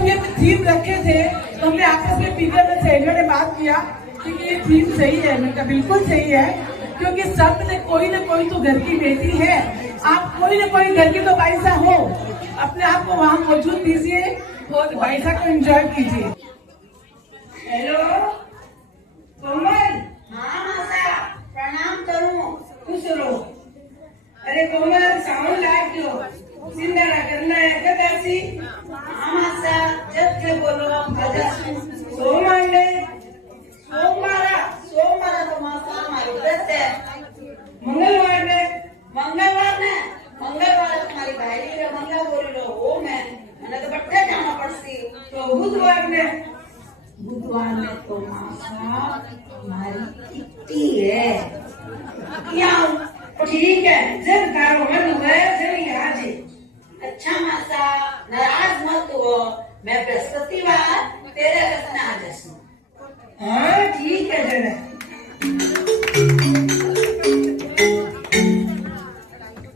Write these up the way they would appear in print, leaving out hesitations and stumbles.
जब ये थीम रखे थे तो हमने आपस में पीरियड में सहेलियों ने बात किया कि ये थीम सही है। मैंने कहा बिल्कुल सही है, क्योंकि सब ने कोई ना कोई तो घर की बेटी है। आप कोई ना कोई घर की तो बाईसा हो, अपने आप को वहाँ मौजूद दीजिए और बाईसा को एंजॉय कीजिए। हेलो कोमल। हाँ मासा, प्रणाम करूँ। खुश रहो। अरे कोमल सावन लाग गयो, सिंधारा करना है कब ऐसी? हाँ मासा, जब के बोलो भजन सोमवार ने सोमवार तो मासा हमारी व्रत है। मंगलवार ने मंगलवार तुम्हारी भाई रे मंगल बोली लो वो मैंने तो बट्टे जाना पड़ती। तो बुधवार ने तो मासा हमारी किट्टी है। क्या? ठीक है, जब तारो मन हुए जब आज। अच्छा मासा, नाराज मत हो, मैं बृहस्पतिवार तेरे रखना आ जैसू। हाँ ठीक है जरा।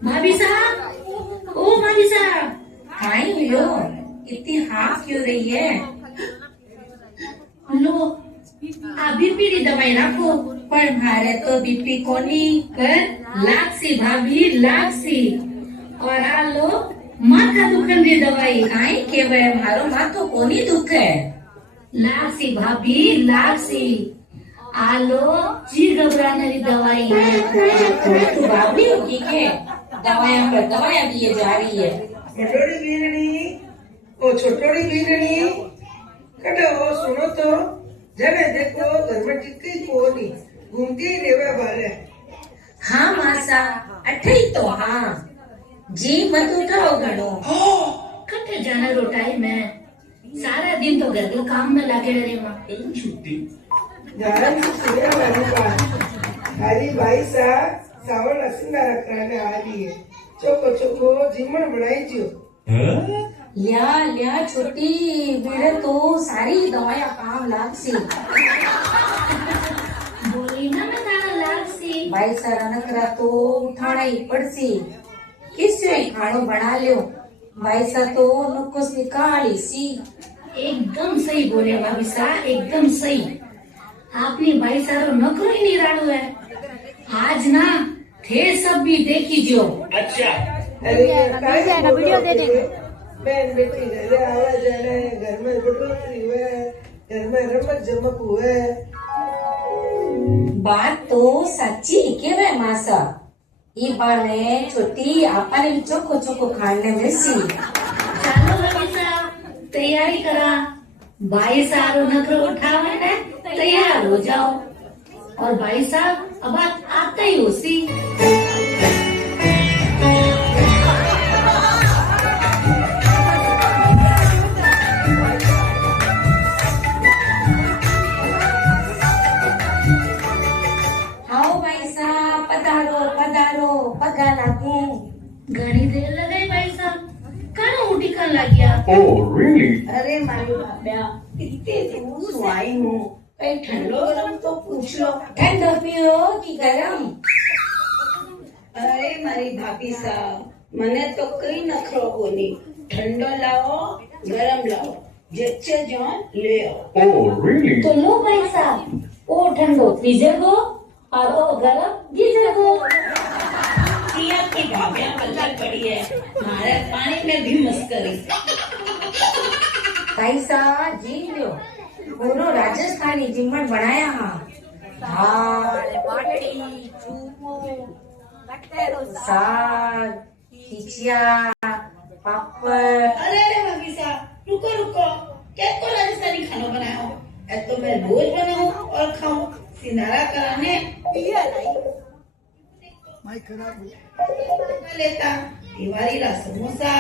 भाभी साहब, ओ भाभी साहब, खाई हुई हो? इतनी हाफ क्यों रही है? लो, आप बीपी की दवाई रखो। पर मारे तो बीपी कोनी कर लाक्सी भाभी लाक्सी। और आ लो माथा दुखन की दवाई। आई के वे मारो माथो कोनी दुखे। लाक्सी भाभी लाक्सी। आ लो जी घबराने की दवाई है। तू बाबरी होगी के? दवाइयां पर दवाइयां दिए जा रही है। छोटोड़ी बीननी, ओ छोटोड़ी बीननी, कटो सुनो तो, जब देखो घर में टिक्की को नहीं घूमती ही रेवा बारे। हाँ मासा, अठे ही तो हाँ। जी मत उठाओ घणो। कटे जाना रोटाई में। सारा दिन तो घर के काम में लगे रहे माँ। छुट्टी जान से सूर्य वाली बात। खाली भाई सा सावन असिंदा रखने आ रही है। चोको चोको जिमण बनाई जो। लिया छोटी मेरे तो सारी दवाइयां काम लागसी। बोली ना मैं तारा लागसी। भाई सारा नखरा तो उठाना ही पड़सी। किससे खानो बना लियो। भाई सा तो नुकुस निकाली सी। एकदम सही बोले भाभी सा, एकदम सही। आपने भाई सारो नखरो ही नहीं राड़ू है। आज ना थे सब भी देखी जो। अच्छा अरे वीडियो दे दे। बहन बेटी घर आवा जाना है, घर में बढ़ोतरी हुए, घर में रमक जमक हुए। बात तो सच्ची के वे मासा। ये बाने छोटी आपा ने भी चोखो चोखो खाने में सी। चलो भाभी साहब तैयारी करा। भाई साहब नखरो उठावे ने तैयार हो जाओ। और भाई साहब अब आते ही हो सी। घनी देर लगे भाई साहब। कहाँ उठी कर लग गया? Oh really? अरे मारी भाभ्या, कितने दूर से आई हूँ, कहीं ठंडो गरम तो पूछ लो। ठंडो पियो कि गरम? अरे मारी भाभी साहब, मने तो कई नखरो कोनी। ठंडो लाओ गरम लाओ, जच्चे जान ले आओ। Oh really? तो लो भाई साहब, ओ ठंडो फ्रीजर को और ओ गरम गीजर को। किया की भाभ्या कलर पड़ी है, मारे पानी में भी मस्करी। भाई साहब जी लो, पूरो राजस्थानी जिमन बनाया हाँ। दाल बाटी चूरमा साग खिचिया पापड़। अरे भाभी साहब रुको रुको, क्या को राजस्थानी खाना बनाया हो? तो मैं रोज बनाऊं और खाऊं। सिनारा कराने लेता दिवाली रा समोसा,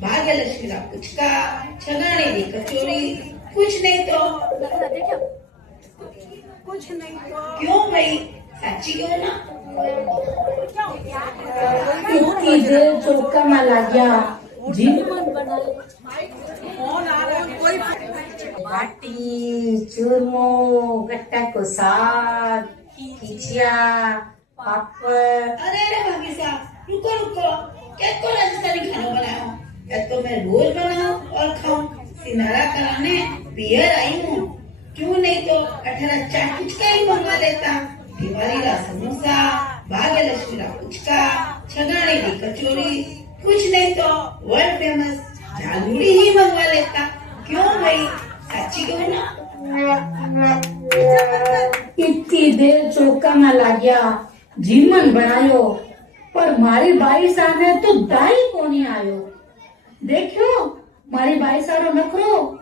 भाग्यलक्ष्मी रा पुचका, छगाने री कचौरी, कुछ नहीं तो क्यों भाई, साची क्यों ना? इतनी देर चौका में लग गया जी। बाटी चूरमो गट्टा को साग खिचिया पापड़। अरे भाभी साहब रुको रुको, क्या को राजस्थानी खाना बनाया हो? तो मैं रोज बनाऊं और खाऊं। सिनारा कराने पियर आई हूँ। क्यों नहीं तो 18 चाट पुचका ही मंगवा लेता। दिवाली रा समोसा, भाग्य लक्ष्मी रा पुचका, छगाड़ी की कचौरी, कुछ नहीं तो वर्ल्ड फेमस झालमुड़ी ही मंगवा लेता। क्यों भाई, सच्ची क्यों ना? इतनी देर चौका में लाग्या, जीवन बनायो, पर मारी बाई साने तो दाई कोनी आयो। देखो मारी बाई सारो नखरो।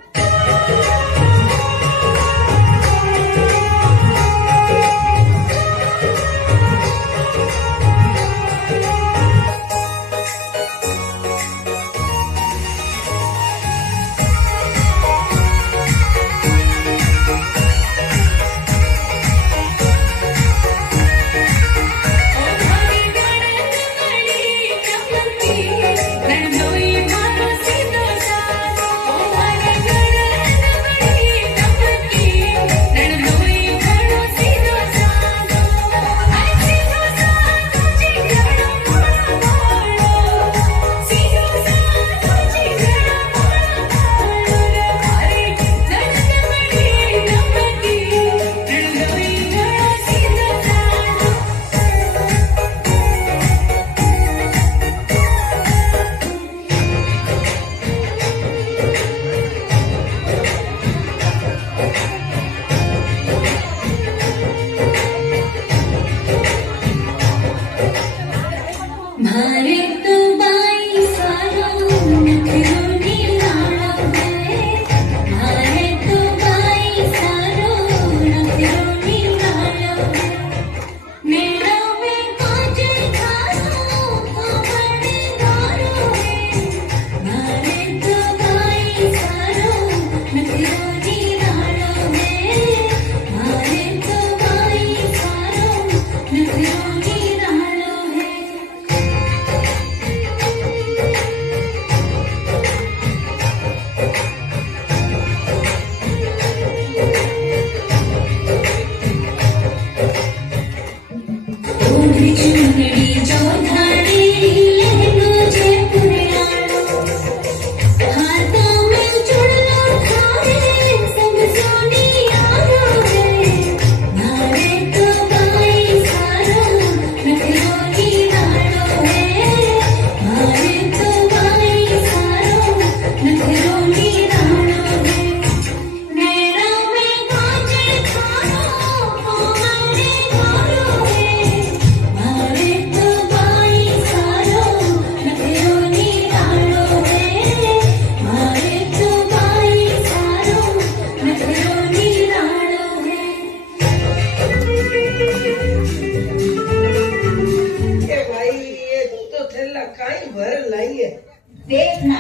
देखना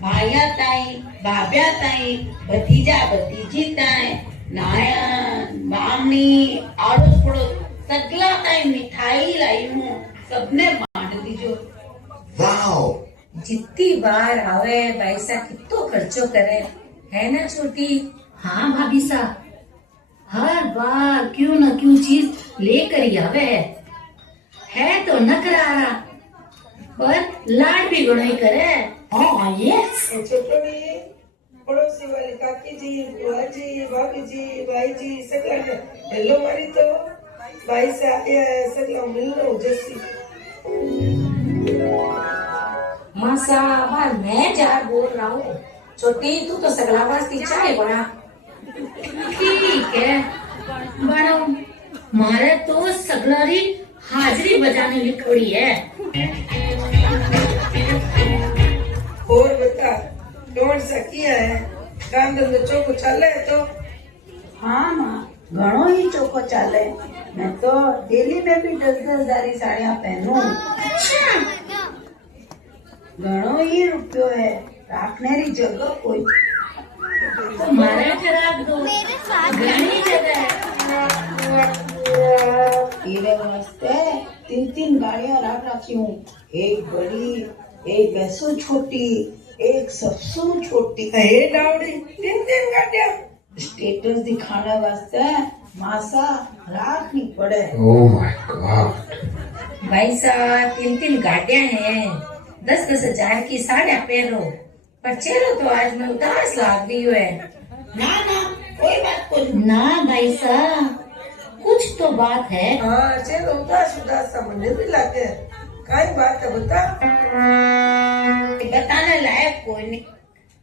भाया ताई, बाब्या ताई, भतीजा भतीजी ताई, नायन, मामी, आड़ोस पड़ोस सगला ताई मिठाई लाई हूँ, सबने बांट दीजो। वाओ, जितनी बार आवे पैसा कितो खर्चो करे, है ना छोटी? हाँ भाभी सा, हर बार क्यों न क्यों चीज लेकर ही आवे है तो नखरा, पर लाड भी घणो ही करे। हाँ यस। छोटोड़ी पड़ोसी वाली काकी जी, बुआ जी, भाभी जी, भाई जी सगला हेलो मारी तो भाई से आया है, सगला मिलनो जैसी। मासा बार मैं जार बोल रहा हूँ, छोटी तू तो सगला वास्ती चाय बना। ठीक है बनाओ, मारे तो सगलारी हाजरी बजाने लिखोड़ी है। और बता कौन सा किया है काम धंधो चोको चाले तो? हाँ माँ, घणो ही चोको चाले। मैं तो डेली में भी 10-10 हज़ारी साड़ियाँ पहनूं। घणो ही रुपयो है, राखने री जगह कोई। तो मारे खराब दो, घणी जगह है। तेरे वास्ते 3-3 गाड़ियाँ रखी हूँ, एक बड़ी, एक भैंसू छोटी, एक सबसू छोटी। हे डावड़ी 3-3 गाड़ियाँ स्टेटस दिखाने वास्ते मासा रखनी पड़े। Oh my God. भाई साहब 3-3 गाड़ियाँ हैं, 10-10 हज़ार की साड़ियाँ पहनो, पर चलो तो आज मैं उदास लाग रही है। ना ना कोई बात को नहीं। ना भाई साहब, कुछ तो बात है। हाँ चलो उदास उदास सा मने भी लगे काई बात है बता। बताने लायक कोई नहीं।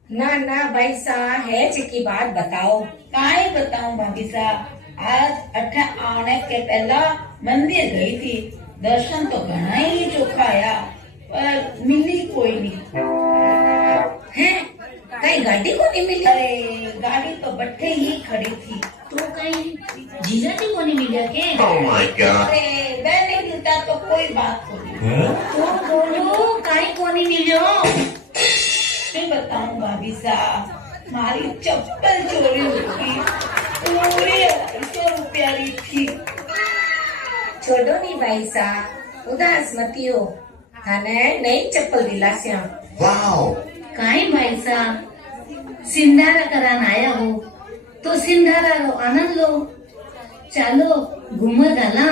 ना ना भाई साहब, है की बात बताओ। काई बताऊं भाभी साहब, आज अठा आने के पहला मंदिर गई थी। दर्शन तो घना ही चोखा आया पर मिली कोई नहीं। है कहीं गाड़ी को नहीं मिली? अरे गाड़ी तो बट्ठे ही खड़ी थी। तो कहीं जीजा जी को नहीं मिला के? Oh my god. अरे मैं नहीं मिलता तो कोई बात को नहीं। तो बोलो कहीं को नहीं मिलो? मैं बताऊं भाभी साहब, हमारी चप्पल चोरी हुई, पूरी 250 रुपया ली थी। छोड़ो नहीं भाई साहब, उदास मती हो। थाने नई चप्पल दिलास्या। Wow. काई भाई साहब, सिंधारा करान आया हो तो सिंधारा रो आनंद लो। चलो घूमर गाला।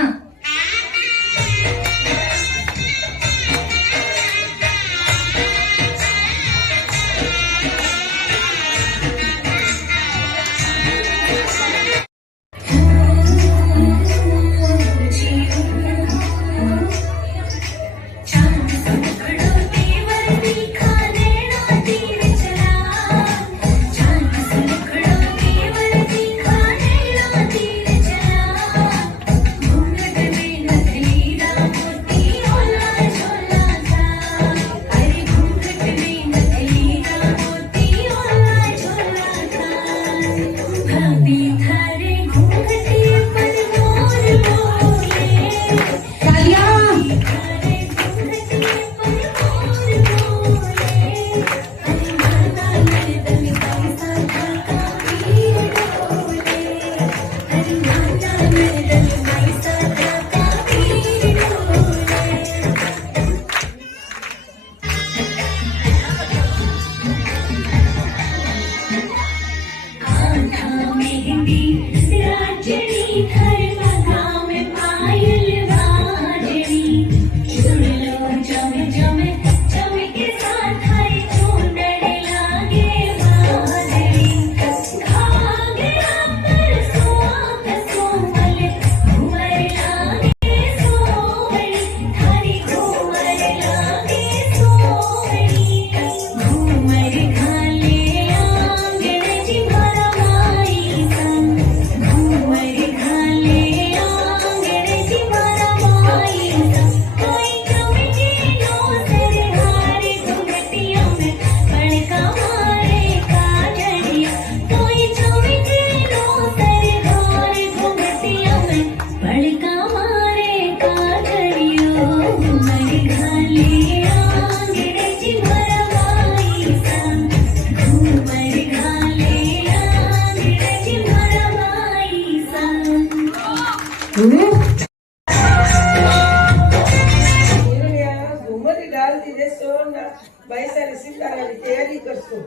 तैयारी करसो।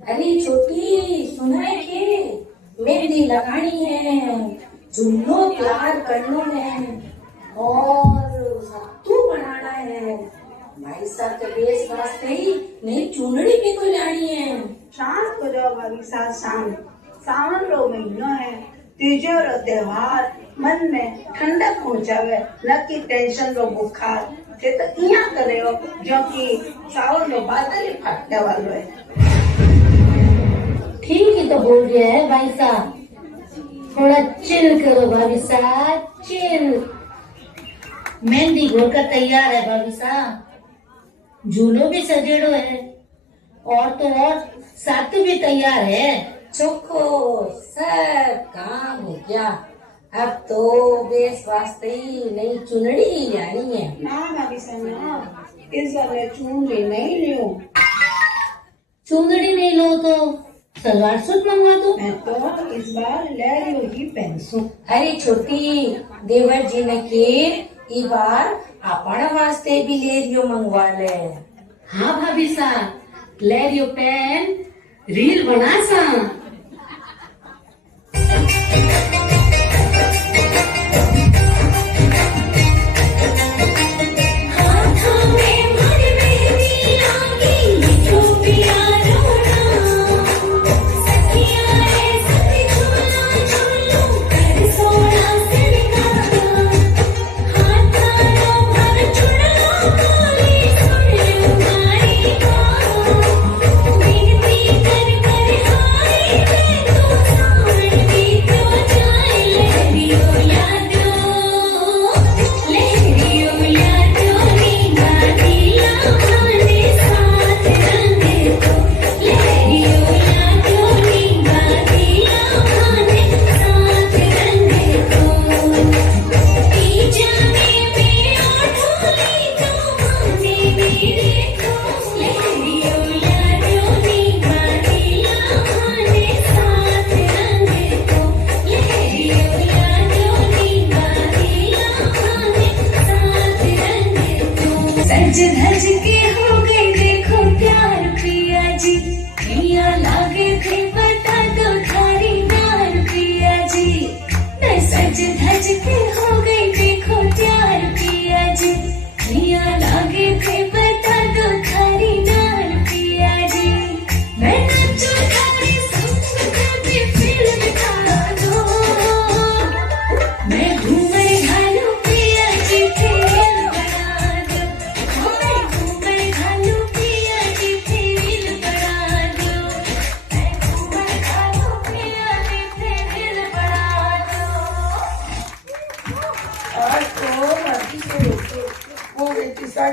अरे छोटी सुनाए के मेहंदी लगानी है, चूल्हो तैयार करना है और सत्तू बनाना है। भाई साहब के बेस वास्ते ही नई चुनड़ी भी तो लानी है। शांत हो जाओ भाभी साहब, शांत। सावन रो महीनो है, तीजो रो त्योहार, मन में ठंडक पहुंचावे, न कि टेंशन रो बुखार। ते तो इया करे हो जो कि सावन रो बादल ही फाटने वालो है। ठीक ही तो बोल रहे हैं भाई साहब, थोड़ा चिल करो भाभी साहब, चिल। मेहंदी घोलकर तैयार है भाभी साहब, झूलो भी सजेड़ो है और तो और सातू भी तैयार है। चोखो सब काम हो गया, अब तो बेस वास्ते ही नई चुनड़ी ही लानी है। ना भाभी साहब ना, इस बार मैं चुनरी नहीं लियो। चुनड़ी नहीं लो तो सलवार सूट मंगवा दो। मैं तो इस बार लहरियो ही पहनसू। अरे छोटी, देवर जी ने के ई बार आपण वास्ते भी लेरियो मंगवा ले। हाँ भाभी साहब, लेरियो पेन रील बना सा। हाथों में भर मेहंदी लागी, जो प्यारो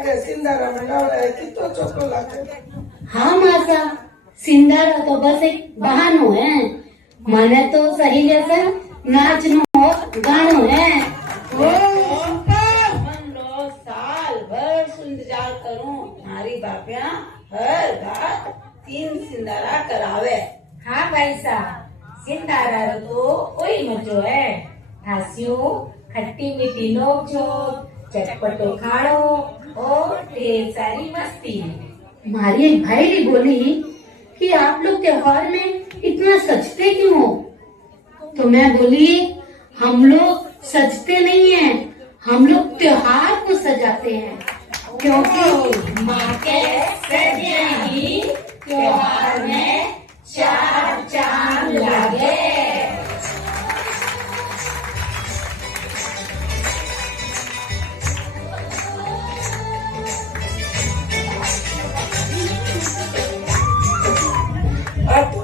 आगे सिंधारा मनावड़ा है कितो चोको लागे। हाँ मासा, सिंधारा तो बस एक बहानो है। मने तो सही जैसा नाचनो और गानो है। रो साल भर इंतजार करूं मारी बापिया हर बार 3 सिंधारा करावे। हाँ भाई साहब, सिंधारा तो कोई मजो है। हास्यो, खट्टी मीठी नोक झोंक, चटपटो खाणो और ढेर सारी मस्ती। हमारी एक भाई बोली कि आप लोग त्योहार में इतना सजते क्यों हो? तो मैं बोली हम लोग सजते नहीं हैं, हम लोग त्योहार को सजाते हैं, क्योंकि माँ के सजने ही त्योहार में चार चांद लगे।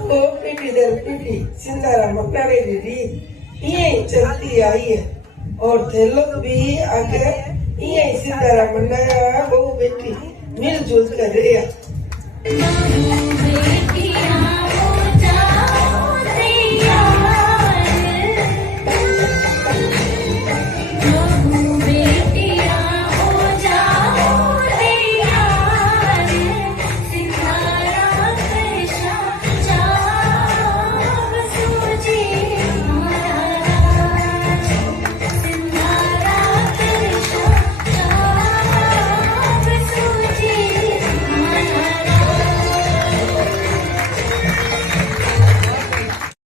तो पीढ़ी दर पीढ़ी सिंधारा मकड़े की रीत ये चलती आई है और थे लोग भी आगे ये सिंधारा मनाया बहु बेटी मिलजुल कर रहे हैं।